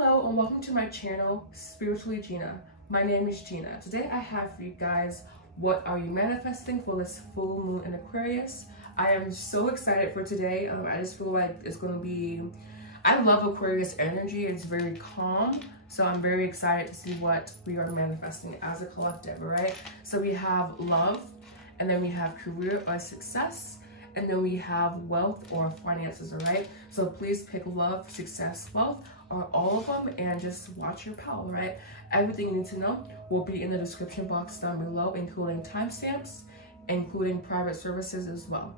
Hello and welcome to my channel, Spiritually Gina. My name is Gina. Today I have for you guys, what are you manifesting for this full moon in Aquarius? I am so excited for today. I just feel like it's going to be, I love Aquarius energy. It's very calm. So I'm very excited to see what we are manifesting as a collective, all right? So we have love, and then we have career or success, and then we have wealth or finances, all right? So please pick love, success, wealth, or all of them, and just watch your pal, right? Everything you need to know will be in the description box down below, including timestamps, including private services as well.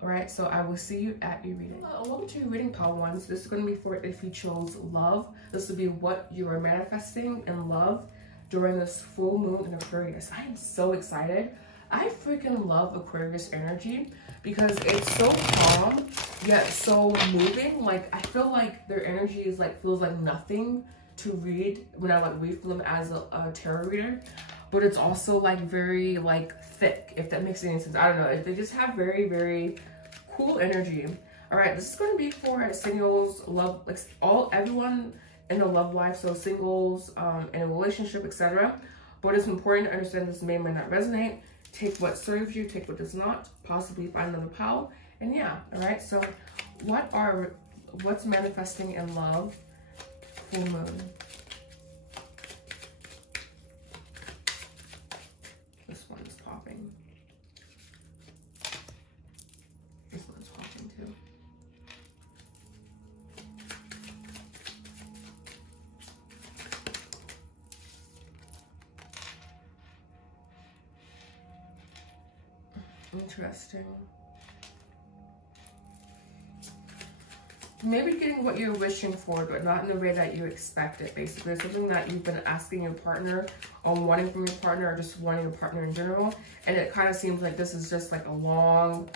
All right, so I will see you at your reading. Welcome to your reading, pal ones. This is going to be for if you chose love. This will be what you are manifesting in love during this full moon in Aquarius. I am so excited. I freaking love Aquarius energy because it's so calm yet so moving. Like, I feel like their energy is like feels like nothing to read when I like read for them as a tarot reader, but it's also like very like thick, if that makes any sense. I don't know, they just have very, very cool energy. All right, this is going to be for singles, love, like everyone in a love life, so singles, in a relationship, etc. But it's important to understand this may or may not resonate. Take what serves you, take what does not, possibly find another pal. And yeah, all right, so what's manifesting in love, full moon? This one is popping. This one's popping too. Interesting. Maybe getting what you're wishing for, but not in the way that you expect it, basically. It's something that you've been asking your partner or wanting from your partner, or just wanting your partner in general. And it kind of seems like this is just like a long,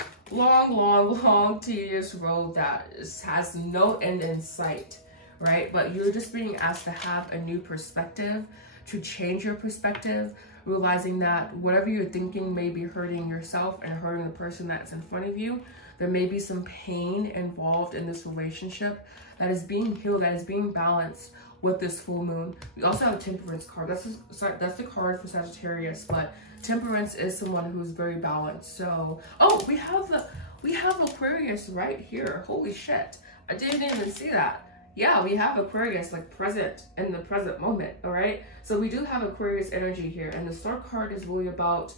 tedious road that has no end in sight, right? But you're just being asked to have a new perspective, to change your perspective, realizing that whatever you're thinking may be hurting yourself and hurting the person that's in front of you. There may be some pain involved in this relationship that is being healed, that is being balanced with this full moon. We also have a Temperance card. That's the card for Sagittarius, but Temperance is someone who's very balanced. So, oh, we have Aquarius right here. Holy shit. I didn't even see that. Yeah, we have Aquarius like present in the present moment, all right? So we do have Aquarius energy here, and the Star card is really about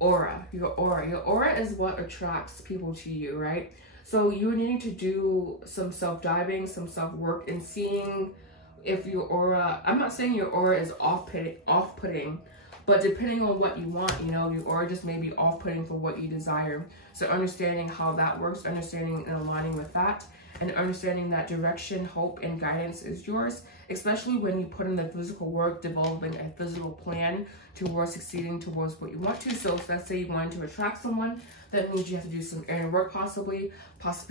aura. Your aura is what attracts people to you, right? So you're needing to do some self-diving, some self-work, and seeing if your aura, I'm not saying your aura is off-putting, but depending on what you want, you know, your aura just may be off-putting for what you desire. So understanding how that works, understanding and aligning with that, and understanding that direction, hope, and guidance is yours, especially when you put in the physical work, developing a physical plan towards succeeding towards what you want to. So if let's say you want to attract someone, that means you have to do some inner work, possibly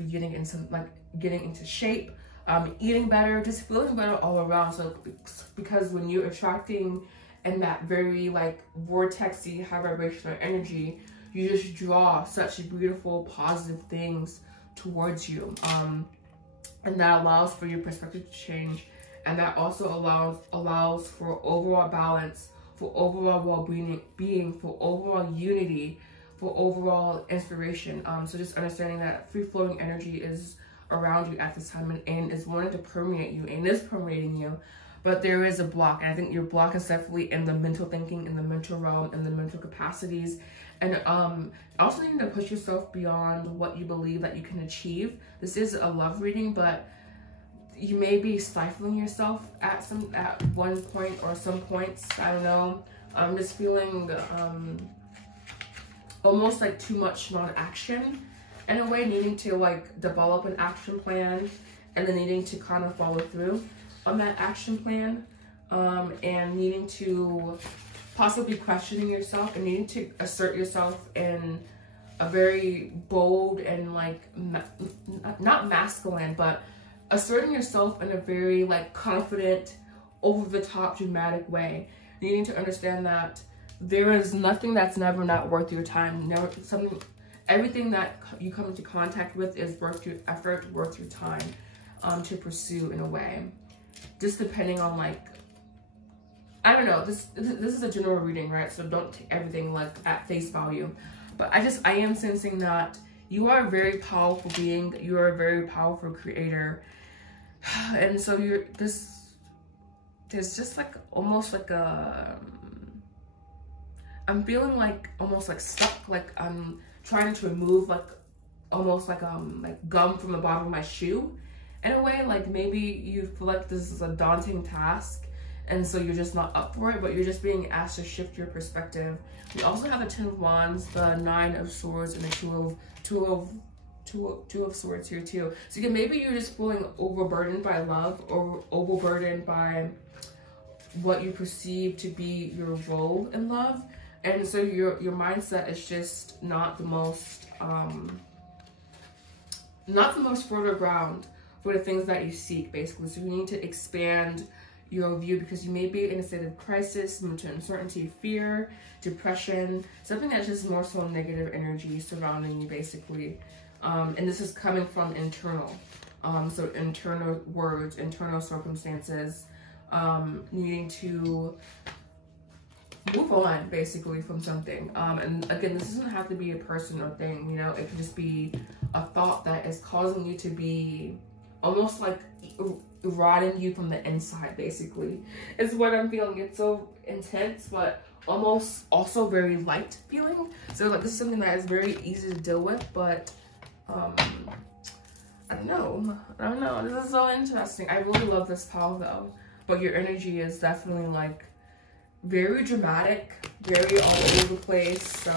getting into shape, eating better, just feeling better all around. So because when you're attracting in that very like vortexy, high vibrational energy, you just draw such beautiful, positive things towards you, and that allows for your perspective to change, and that also allows for overall balance, for overall well-being, for overall unity, for overall inspiration. So just understanding that free-flowing energy is around you at this time, and is wanting to permeate you, and is permeating you. But there is a block, and I think your block is definitely in the mental thinking, in the mental realm, in the mental capacities. And also needing to push yourself beyond what you believe that you can achieve. This is a love reading, but you may be stifling yourself at one point or some points. I don't know. I'm just feeling almost like too much non-action in a way, needing to like develop an action plan, and then needing to kind of follow through on that action plan, and needing to possibly questioning yourself, and needing to assert yourself in a very bold and like not masculine, but asserting yourself in a very like confident, over the top, dramatic way. Needing to understand that there is nothing that's never not worth your time. Everything that you come into contact with is worth your effort, worth your time to pursue in a way. just depending on like, I don't know, this is a general reading, right? So don't take everything like at face value. But I am sensing that you are a very powerful being. You are a very powerful creator. And so there's just like almost like I'm feeling like almost like stuck, like I'm trying to remove like almost like gum from the bottom of my shoe in a way. Like maybe you feel like this is a daunting task, and so you're just not up for it, but you're just being asked to shift your perspective. We also have the 10 of Wands, the 9 of Swords, and the two of Swords here too. So again, maybe you're just feeling overburdened by love, or overburdened by what you perceive to be your role in love. And so your mindset is just not the most fertile ground for the things that you seek, basically. So you need to expand your view, because you may be in a state of crisis, mental uncertainty, fear, depression, something that's just more so negative energy surrounding you, basically. And this is coming from internal. So internal words, internal circumstances, needing to move on, basically, from something. And again, this doesn't have to be a person or thing, you know, it could just be a thought that is causing you to be almost like rotting you from the inside, basically, is what I'm feeling. It's so intense, but almost also very light feeling. So like this is something that is very easy to deal with, but I don't know. This is so interesting. I really love this pile though, but your energy is definitely like very dramatic, very all over the place,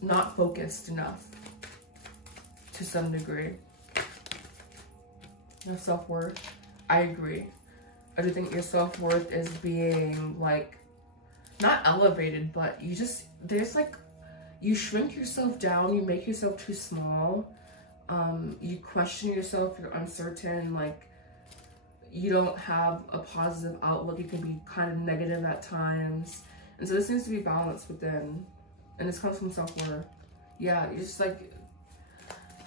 not focused enough to some degree. Your self-worth, I agree. I do think your self-worth is being like not elevated, but you shrink yourself down, you make yourself too small, you question yourself, you're uncertain, like you don't have a positive outlook, you can be kind of negative at times. And so this needs to be balanced within, and this comes from self-worth. Yeah, you're just like,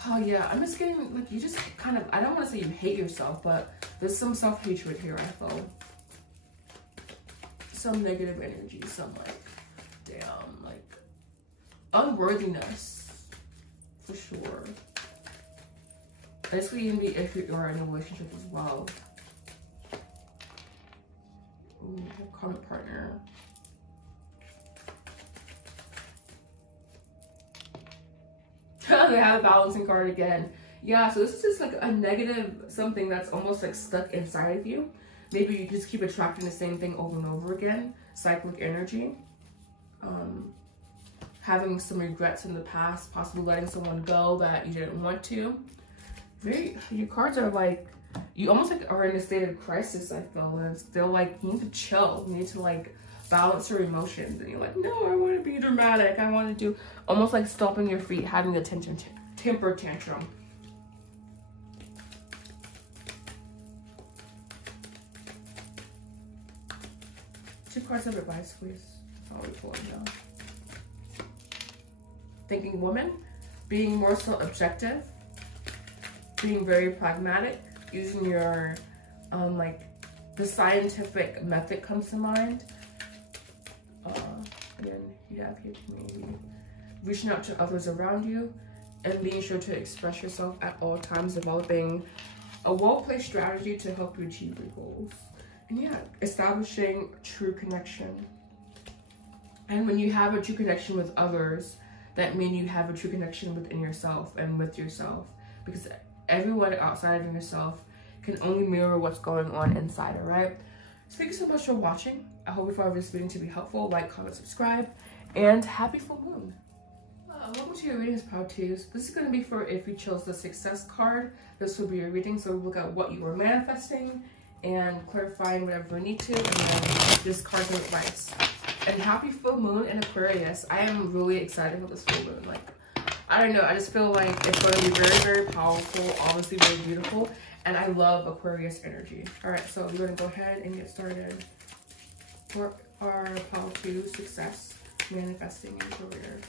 oh yeah, I'm just getting like, you just kind of, I don't want to say you hate yourself, but there's some self-hatred here, I feel. Some negative energy, some like, damn, like unworthiness, for sure. This could even be if you are in a relationship as well. Ooh, karmic partner. They have a balancing card again. Yeah, so this is just like a negative something that's almost like stuck inside of you. Maybe you just keep attracting the same thing over and over again. Cyclic energy. Having some regrets in the past, possibly letting someone go that you didn't want to. Your cards are like, you almost like are in a state of crisis, I feel. And they're like, you need to chill. You need to like balance your emotions. And you're like, no, I want to be dramatic. I want to do, almost like stomping your feet, having a temper tantrum. Two cards of advice, please. That's all we're pulling now. Thinking woman, being more so objective, being very pragmatic, using your, like, the scientific method comes to mind. And then you have here community, reaching out to others around you, and being sure to express yourself at all times, developing a well-placed strategy to help you achieve your goals. And yeah, establishing true connection. And when you have a true connection with others, that means you have a true connection within yourself and with yourself, because everyone outside of yourself can only mirror what's going on inside, all right? So thank you so much for watching. I hope you found this video to be helpful. Like, comment, subscribe, and happy full moon. Welcome to your readings, Proud Twos. This is going to be for if you chose the success card. This will be your reading, so we'll look at what you are manifesting and clarifying whatever you need to, and then this card of advice. And happy full moon in Aquarius. I am really excited about this full moon. Like, I don't know, I just feel like it's going to be very, very powerful, obviously very beautiful, and I love Aquarius energy. All right, so we're going to go ahead and get started for our Proud Two success, manifesting, and career.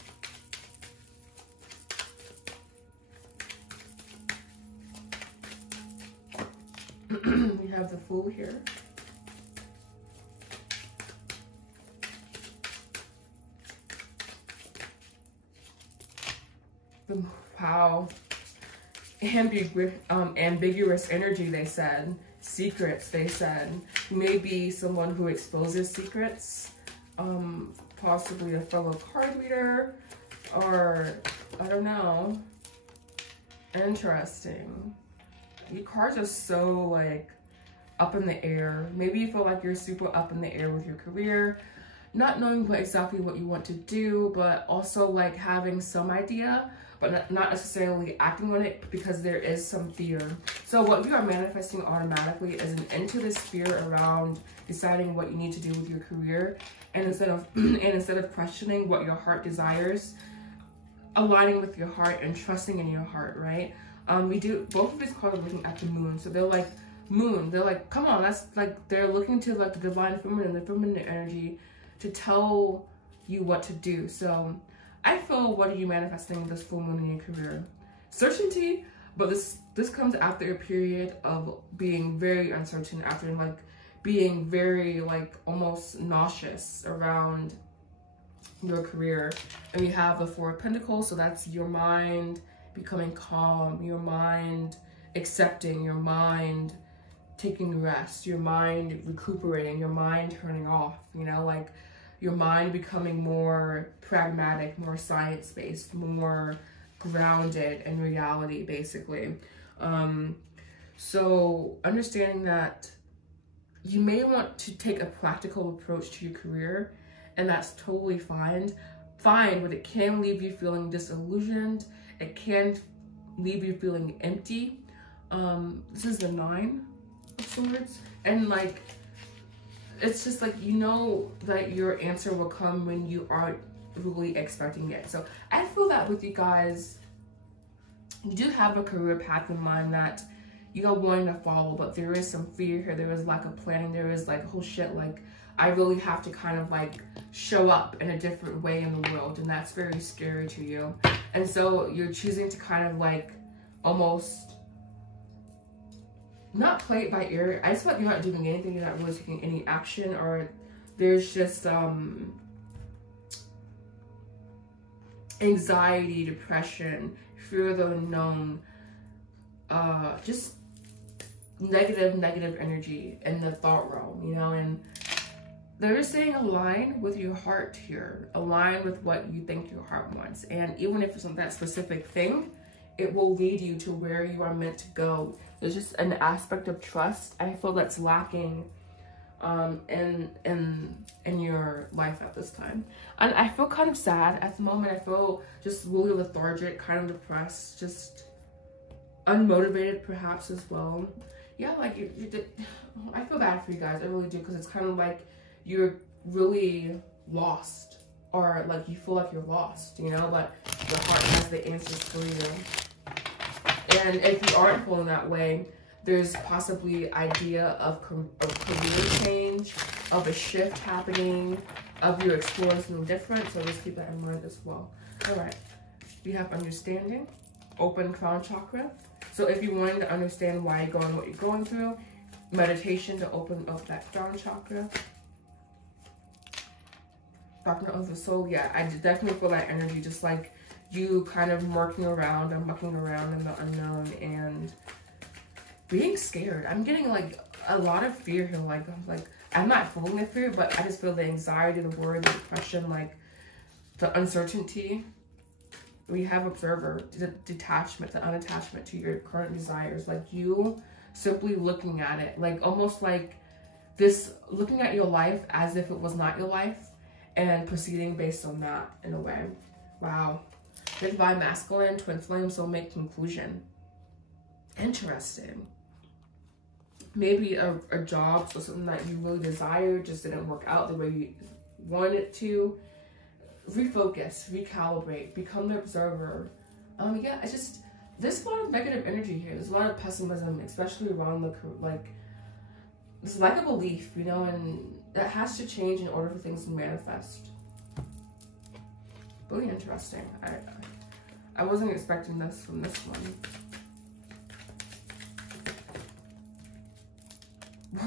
have the Fool here. Wow. Ambiguous energy, they said. Secrets, they said. Maybe someone who exposes secrets. Possibly a fellow card reader. Or, I don't know. Interesting. Your cards are so, like, up in the air. Maybe you feel like you're super up in the air with your career. Not knowing exactly what you want to do, but also, like, having some idea, but not necessarily acting on it because there is some fear. So what you are manifesting automatically is an end to this fear around deciding what you need to do with your career. And instead of questioning what your heart desires, aligning with your heart and trusting in your heart, right? We do, both of these cards are looking at the moon. So they're like, moon, they're like, come on, that's like, they're looking to like the divine feminine, the feminine energy to tell you what to do. So I feel, what are you manifesting this full moon in your career? Certainty, but this comes after a period of being very uncertain, after like being very like almost nauseous around your career. And we have the Four of Pentacles, so that's your mind becoming calm, your mind accepting, your mind taking rest, your mind recuperating, your mind turning off, you know, like your mind becoming more pragmatic, more science-based, more grounded in reality, basically. So understanding that you may want to take a practical approach to your career, and that's totally fine, but it can leave you feeling disillusioned. It can leave you feeling empty. This is the Nine of Swords, and like, it's just like, you know that your answer will come when you aren't really expecting it. So I feel that with you guys, you do have a career path in mind that you are wanting to follow, but there is some fear here. There is lack of planning. There is like, oh shit, like I really have to kind of like show up in a different way in the world, and that's very scary to you. And so you're choosing to kind of like almost not play it by ear. I just feel like you're not doing anything, you're not really taking any action, or there's just anxiety, depression, fear of the unknown, just negative energy in the thought realm, you know. And they're saying align with your heart here, align with what you think your heart wants, and even if it's not that specific thing, it will lead you to where you are meant to go. There's just an aspect of trust I feel that's lacking in your life at this time. And I feel kind of sad at the moment. I feel just really lethargic, kind of depressed, just unmotivated perhaps as well. Yeah, like I feel bad for you guys, I really do, because it's kind of like you're really lost, or like you feel like you're lost, you know, but the heart has the answers for you. And if you aren't feeling that way, there's possibly idea of career change, of a shift happening, of you exploring something different. So just keep that in mind as well. All right, we have understanding, open crown chakra. So if you're wanting to understand why you're going, what you're going through, meditation to open up that crown chakra. Darkness of the soul, yeah, I definitely feel that energy, just like you kind of mucking around and mucking around in the unknown and being scared. I'm getting like a lot of fear here. Like I'm not feeling the fear, but I just feel the anxiety, the worry, the depression, like the uncertainty. We have observer, the detachment, the unattachment to your current desires. Like you simply looking at it, like almost like this, looking at your life as if it was not your life and proceeding based on that in a way. Wow. Divine masculine, twin flame, soulmate, conclusion. Interesting. Maybe a job or something that you really desired just didn't work out the way you wanted it to. Refocus, recalibrate, become the observer. Yeah, it's just, there's a lot of negative energy here. There's a lot of pessimism, especially around the, like, it's like a belief, you know, and that has to change in order for things to manifest. Really interesting. I wasn't expecting this from this one.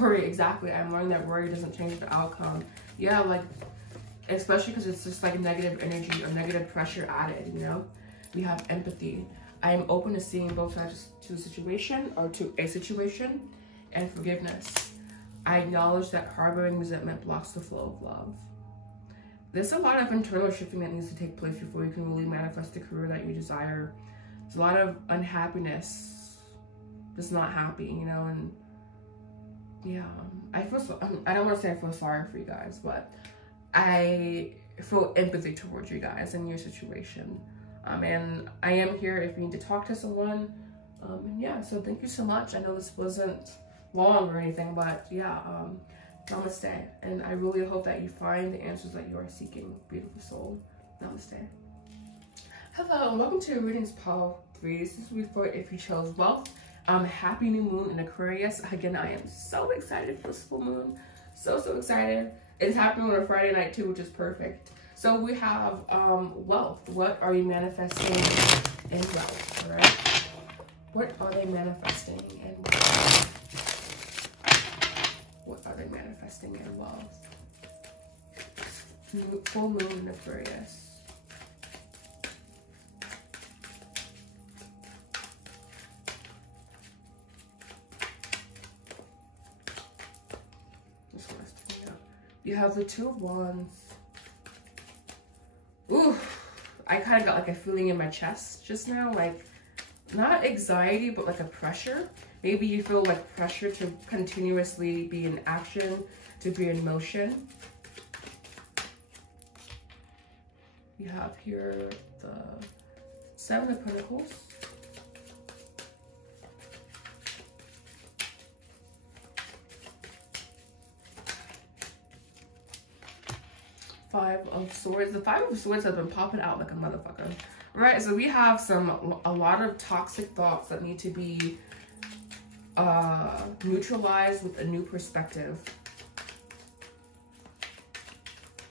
Worry, exactly. I'm learning that worry doesn't change the outcome. Yeah, like, especially because it's just like negative energy or negative pressure added, you know? We have empathy. I am open to seeing both sides to the situation or to a situation, and forgiveness. I acknowledge that harboring resentment blocks the flow of love. There's a lot of internal shifting that needs to take place before you can really manifest the career that you desire. There's a lot of unhappiness, just not happy, you know, and yeah, I don't want to say I feel sorry for you guys, but I feel empathy towards you guys and your situation. And I am here if you need to talk to someone. And yeah, so thank you so much. I know this wasn't long or anything, but yeah, namaste. And I really hope that you find the answers that you are seeking, beautiful soul. Namaste. Hello, and welcome to Readings Power 3. This is for if you chose wealth. Happy new moon in Aquarius. Again, I am so excited for this full moon. So excited. It's happening on a Friday night too, which is perfect. So we have wealth. What are you manifesting in wealth? All right. What are they manifesting in wealth? What are they manifesting in wealth? Full moon in Aquarius. You have the Two of Wands. Ooh, I kind of got like a feeling in my chest just now, like not anxiety, but like a pressure. Maybe you feel like pressure to continuously be in action, to be in motion. You have here the Seven of Pentacles. Five of Swords. The Five of Swords have been popping out like a motherfucker. Right, so we have a lot of toxic thoughts that need to be neutralized with a new perspective.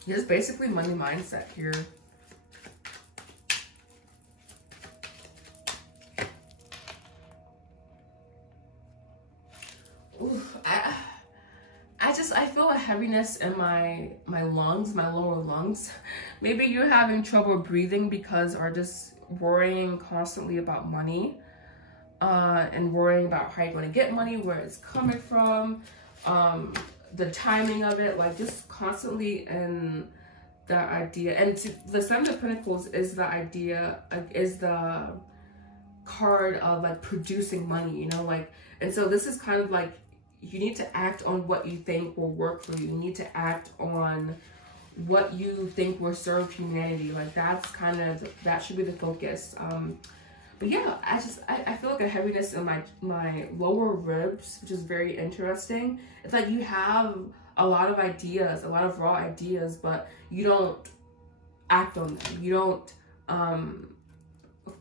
There's basically money mindset here. Oof, I feel a heaviness in my lungs, my lower lungs. Maybe you're having trouble breathing because or just worrying constantly about money, and worrying about how you're going to get money, where it's coming from, the timing of it, like just constantly in that idea. And the Seven of Pentacles is the idea, is the card of like producing money, you know, like, and so this is kind of like, you need to act on what you think will work for you. You need to act on what you think will serve humanity. Like that's kind of, that should be the focus. But yeah, I feel like a heaviness in my lower ribs, which is very interesting. It's like you have a lot of ideas, a lot of raw ideas, but you don't act on them. You don't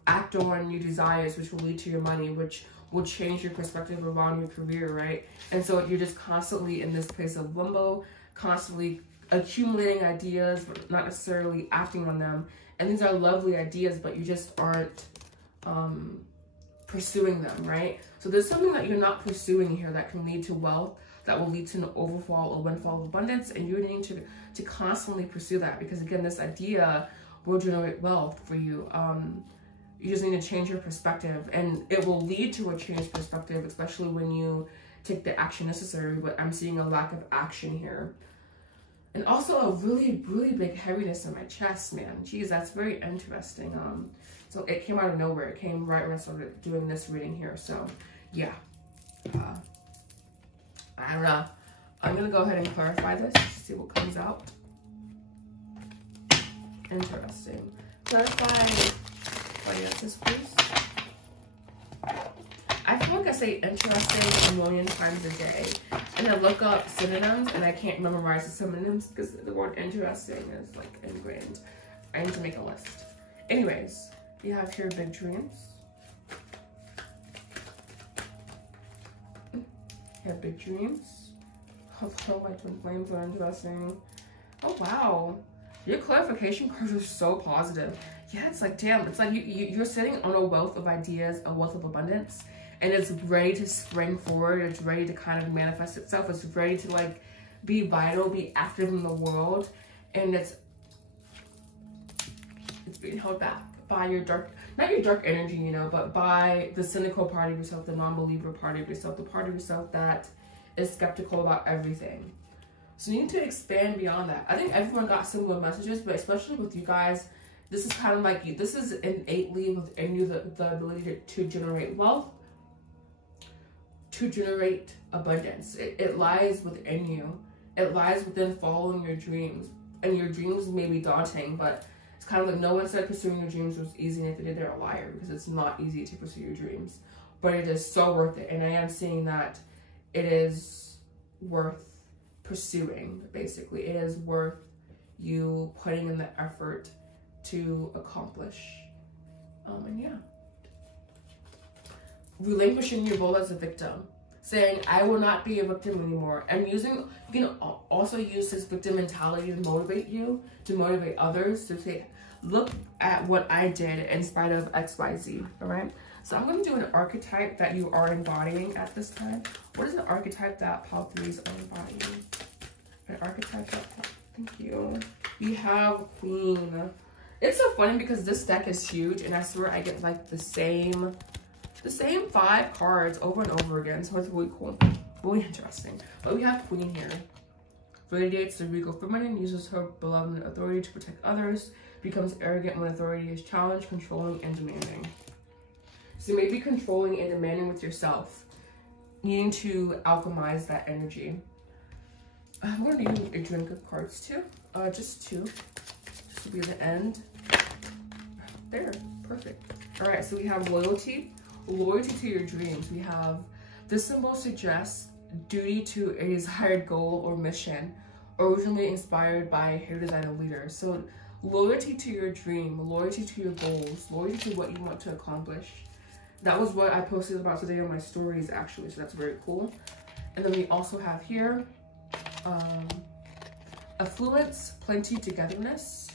act on your desires, which will lead to your money, which will change your perspective around your career, right? And so you're just constantly in this place of limbo, constantly accumulating ideas, but not necessarily acting on them. And these are lovely ideas, but you just aren't pursuing them, right? So there's something that you're not pursuing here that can lead to wealth, that will lead to an overfall or windfall of abundance, and you need to constantly pursue that, because again, this idea will generate wealth for you. You just need to change your perspective, and it will lead to a changed perspective, especially when you take the action necessary. But I'm seeing a lack of action here. And also a really, really big heaviness in my chest, man. Geez, that's very interesting. So it came out of nowhere. It came right when I started doing this reading here. So yeah, I don't know. I'm gonna go ahead and clarify this, see what comes out. Interesting. Clarify finances, please. I feel like I say interesting a million times a day, and I look up synonyms and I can't memorize the synonyms because the word interesting is like ingrained. I need to make a list. Anyways, you have here big dreams. You have big dreams. Oh, my twin flames are interesting. Oh wow, your clarification cards are so positive. Yeah, it's like, damn, it's like you're sitting on a wealth of ideas, a wealth of abundance, and it's ready to spring forward. It's ready to kind of manifest itself. It's ready to like be vital, be active in the world, and it's being held back by your dark, not your dark energy, you know, but by the cynical part of yourself, the non-believer part of yourself, the part of yourself that is skeptical about everything. So you need to expand beyond that. I think everyone got similar messages, but especially with you guys, this is kind of like you. This is innately within you, the ability to generate wealth, to generate abundance. It lies within you. It lies within following your dreams. And your dreams may be daunting, but it's kind of like no one said pursuing your dreams was easy, and if they did, they're a liar, because it's not easy to pursue your dreams. But it is so worth it. And I am seeing that it is worth pursuing, basically. It is worth you putting in the effort to accomplish. And yeah. Relinquishing your role as a victim. Saying, I will not be a victim anymore. And you can also use this victim mentality to motivate you, to motivate others, to say, look at what I did in spite of XYZ, all right? So I'm going to do an archetype that you are embodying at this time. What is an archetype that Pile 3s are embodying? An archetype that, thank you. We have Queen. It's so funny because this deck is huge, and I swear I get like the same 5 cards over and over again. So it's really cool, really interesting. But we have Queen here. Radiates the regal feminine, uses her beloved authority to protect others, becomes arrogant when authority is challenged, controlling and demanding. So you may be controlling and demanding with yourself, needing to alchemize that energy. I'm going to do a drink of cards too, just 2. This will be the end. There, perfect. All right, so we have loyalty. Loyalty to your dreams. We have, this symbol suggests duty to a desired goal or mission, originally inspired by your designer leader. So loyalty to your dream, loyalty to your goals, loyalty to what you want to accomplish. That was what I posted about today on my stories, actually, so that's very cool. And then we also have here affluence, plenty, togetherness.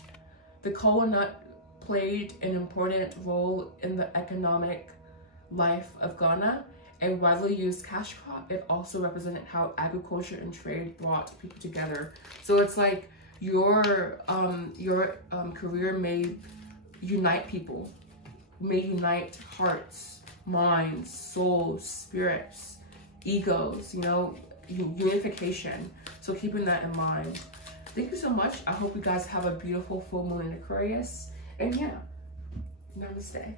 The koa nut played an important role in the economic life of Ghana. A widely used cash crop. It also represented how agriculture and trade brought people together. So it's like your career may unite people, may unite hearts, minds, souls, spirits, egos, you know, unification. So keeping that in mind. Thank you so much. I hope you guys have a beautiful full moon in Aquarius. And yeah, namaste.